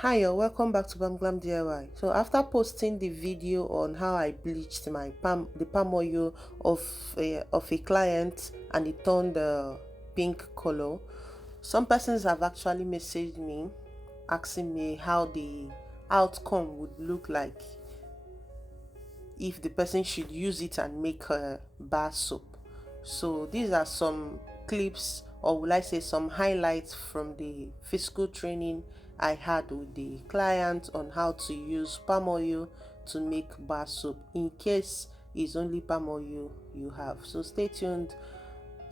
Hi, you're welcome back to Bam DIY. So after posting the video on how I bleached my the palm oil of a client and it turned pink color, some persons have actually messaged me asking me how the outcome would look like if the person should use it and make a bar soap. So these are some clips, or will I say some highlights from the physical training I had with the client on how to use palm oil to make bar soap in case it's only palm oil you have. So stay tuned,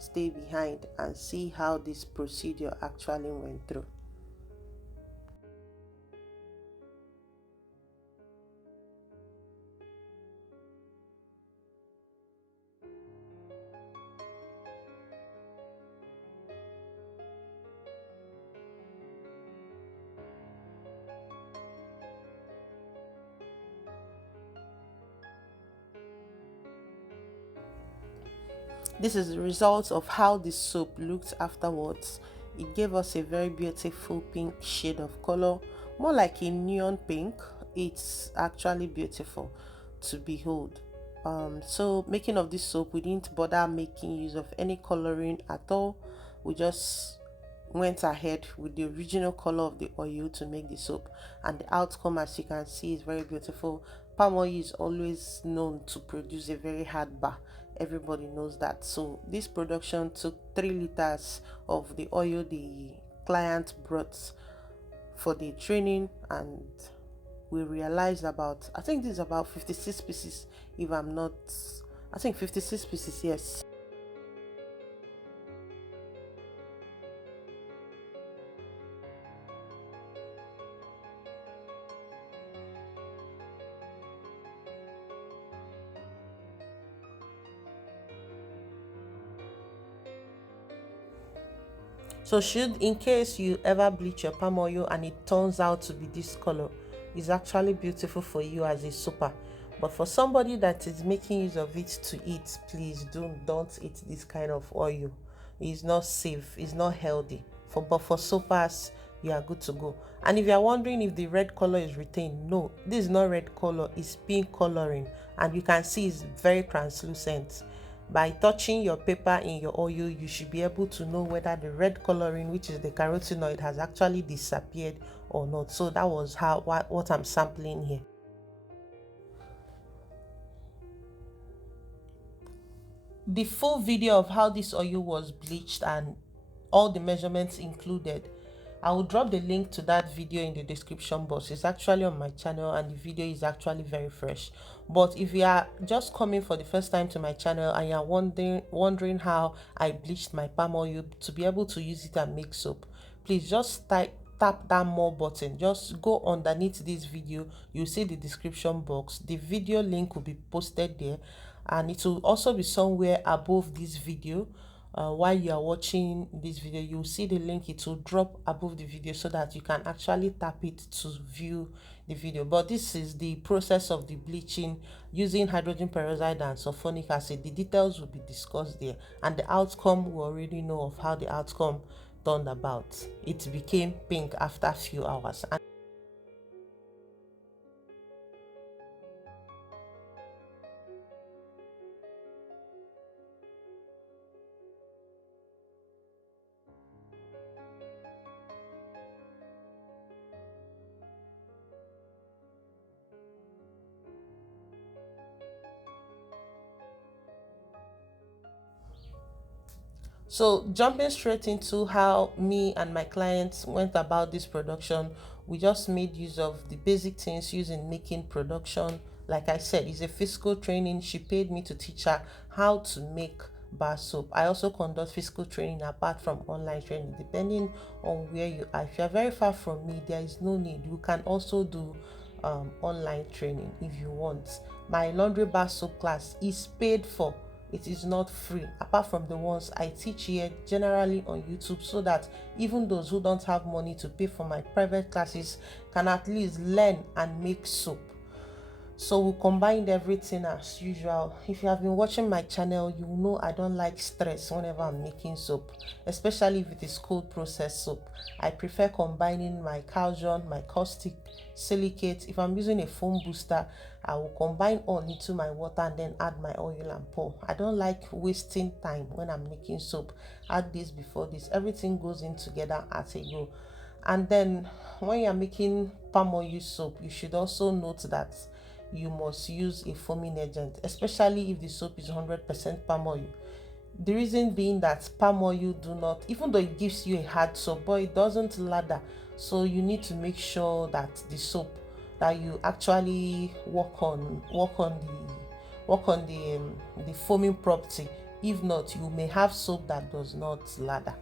stay behind and see how this procedure actually went through. This is the result of how the soap looked afterwards. It gave us a very beautiful pink shade of color, more like a neon pink. It's actually beautiful to behold. So making of this soap, we didn't bother making use of any coloring at all. We just went ahead with the original color of the oil to make the soap, and the outcome, as you can see, is very beautiful. Palm oil is always known to produce a very hard bar. Everybody knows that. So this production took 3 liters of the oil the client brought for the training, and we realized about, I think this is about 56 pieces, if I'm not, I think 56 pieces, yes. So should, in case you ever bleach your palm oil and it turns out to be this color, it's actually beautiful for you as a super. But for somebody that is making use of it to eat, please don't eat this kind of oil. It's not safe, it's not healthy. But for soapers, you are good to go. And if you are wondering if the red color is retained, no, this is not red color, it's pink coloring, and you can see it's very translucent. By touching your paper in your oil, you should be able to know whether the red coloring, which is the carotenoid, has actually disappeared or not. So that was what I'm sampling here. The full video of how this oil was bleached and all the measurements included, I will drop the link to that video in the description box. It's actually on my channel and the video is actually very fresh. But if you are just coming for the first time to my channel and you are wondering how I bleached my palm oil to be able to use it and make soap, please just tap that more button. Just go underneath this video, you'll see the description box. The video link will be posted there, and it will also be somewhere above this video. While you are watching this video, you'll see the link. It will drop above the video so that you can actually tap it to view the video. But this is the process of the bleaching using hydrogen peroxide and sulfonic acid. The details will be discussed there, and the outcome we already know of how the outcome turned about. It became pink after a few hours. So jumping straight into how me and my clients went about this production, we just made use of the basic things used in making production. Like I said, it's a physical training. She paid me to teach her how to make bar soap. I also conduct physical training apart from online training, depending on where you are. If you are very far from me, there is no need. You can also do online training if you want. My laundry bar soap class is paid for. It is not free, apart from the ones I teach here generally on YouTube, so that even those who don't have money to pay for my private classes can at least learn and make soap. So we combined everything as usual. If you have been watching my channel, you know I don't like stress whenever I'm making soap, especially if it is cold processed soap. I prefer combining my caution, my caustic, silicate. If I'm using a foam booster, I will combine all into my water and then add my oil and pour. I don't like wasting time when I'm making soap. Add this before this. Everything goes in together as a go. And then when you're making palm oil soap, you should also note that you must use a foaming agent, especially if the soap is 100% palm oil. The reason being that palm oil do not, even though it gives you a hard soap, but it doesn't lather. So you need to make sure that the soap that you actually work on the foaming property. If not, you may have soap that does not lather.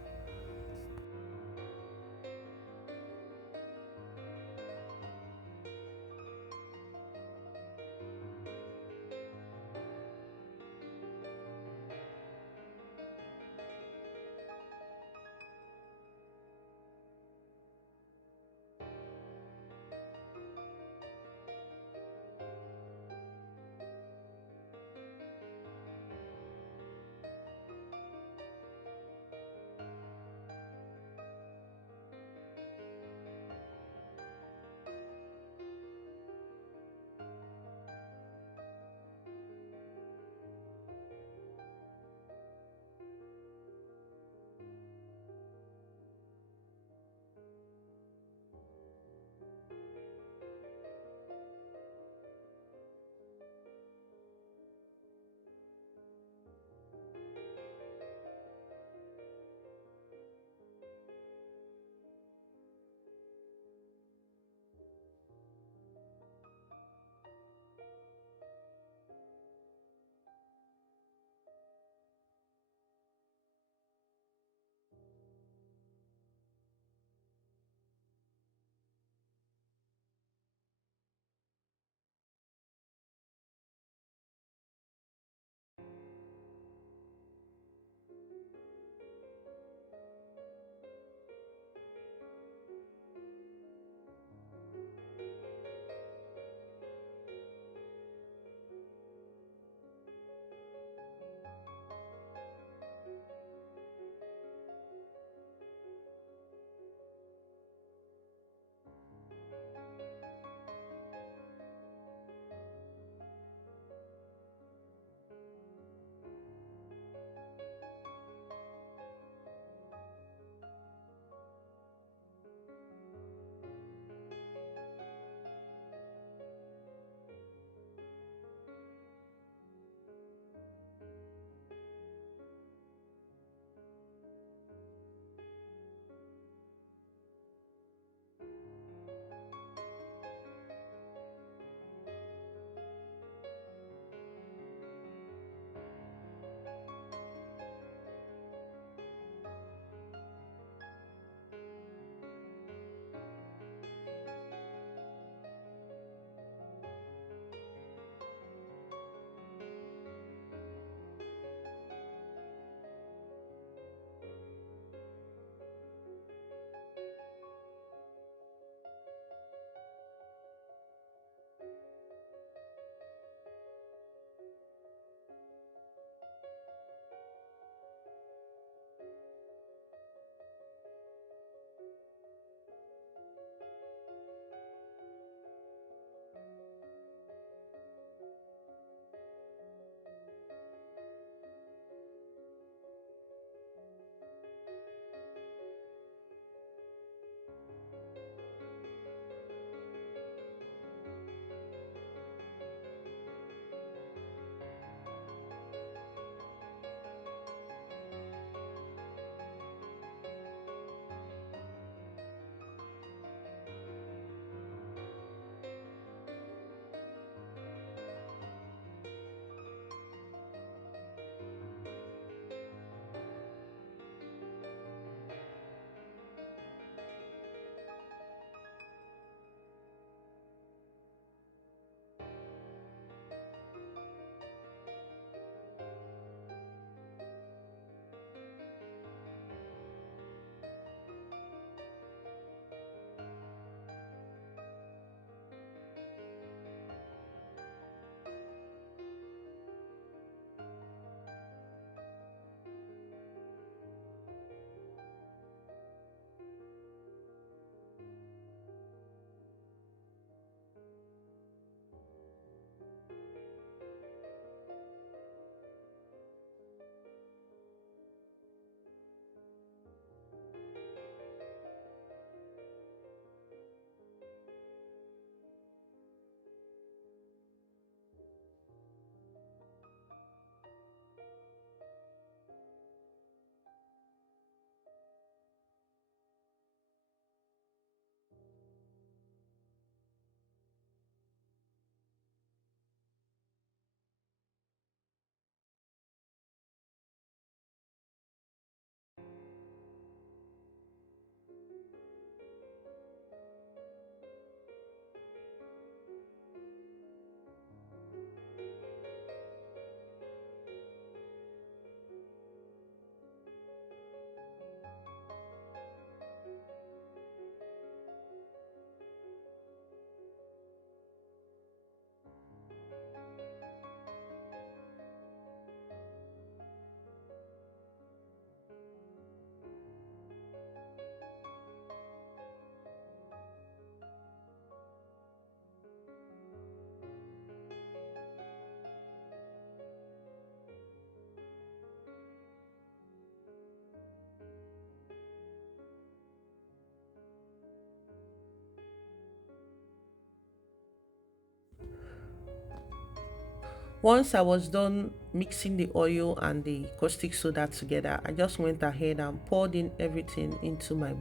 Once I was done mixing the oil and the caustic soda together, I just went ahead and poured in everything into my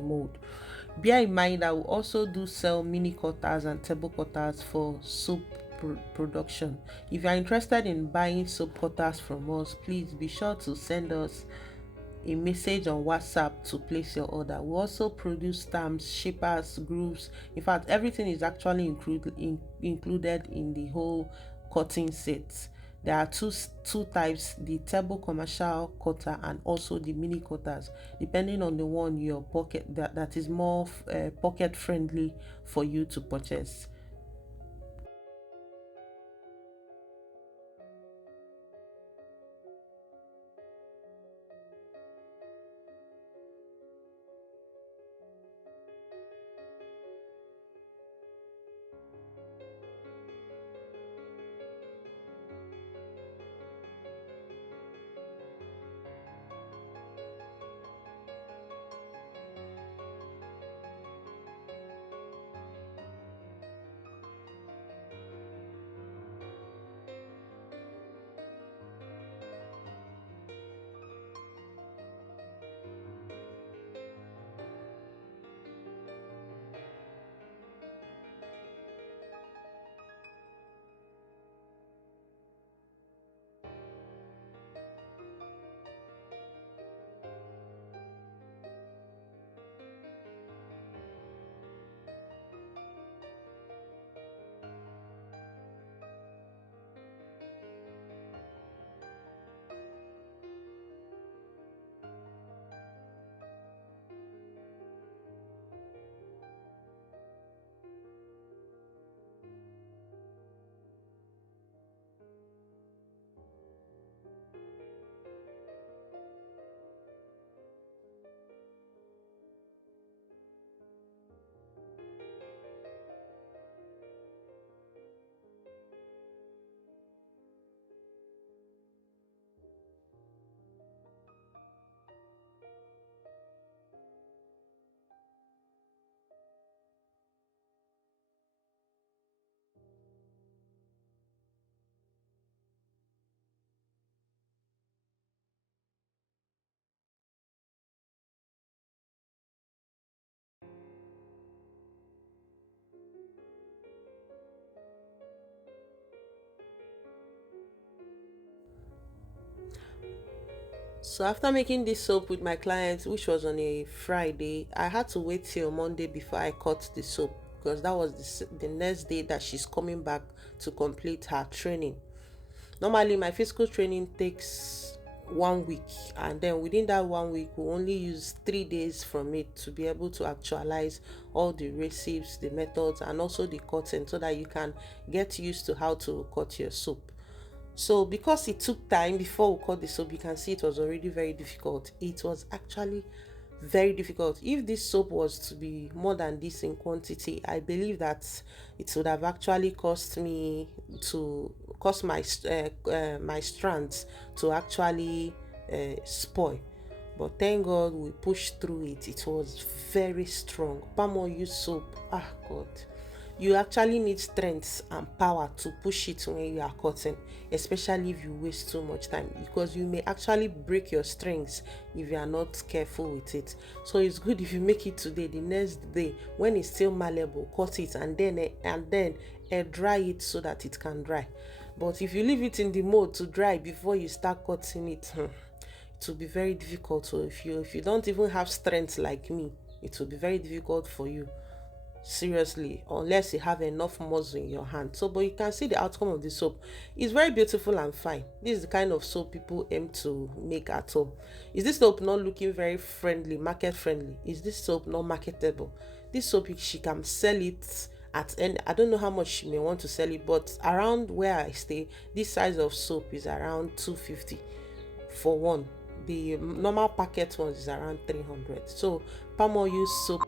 mold. Bear in mind, I will also do sell mini cutters and table cutters for soap production. If you are interested in buying soap cutters from us, please be sure to send us a message on WhatsApp to place your order. We also produce stamps, shapers, grooves. In fact, everything is actually included in the whole cutting set. There are two types: the table commercial cutter and also the mini cutters, depending on the one your pocket that is more pocket friendly for you to purchase. So after making this soap with my client, which was on a Friday, I had to wait till Monday before I cut the soap, because that was the next day that she's coming back to complete her training. Normally my physical training takes 1 week, and then within that 1 week we only use 3 days from it to be able to actualize all the recipes, the methods, and also the cutting, so that you can get used to how to cut your soap. So because it took time before we cut the soap, you can see it was already very difficult. It was actually very difficult. If this soap was to be more than this in quantity, I believe that it would have actually cost my strands to actually spoil. But thank God we pushed through it. It was very strong. Palm oil soap, ah God, you actually need strength and power to push it when you are cutting, especially if you waste too much time, because you may actually break your strings if you are not careful with it. So it's good if you make it today, the next day when it's still malleable, cut it, and then dry it so that it can dry. But if you leave it in the mold to dry before you start cutting it, it will be very difficult. So if you don't even have strength like me, it will be very difficult for you, seriously, unless you have enough muscle in your hand. So but you can see the outcome of the soap. It's very beautiful and fine. This is the kind of soap people aim to make at home. Is this soap not looking very friendly, market friendly? Is this soap not marketable? This soap, she can sell it at any, I don't know how much she may want to sell it, but around where I stay, this size of soap is around 250 for one. The normal packet ones is around 300. So palm oil soap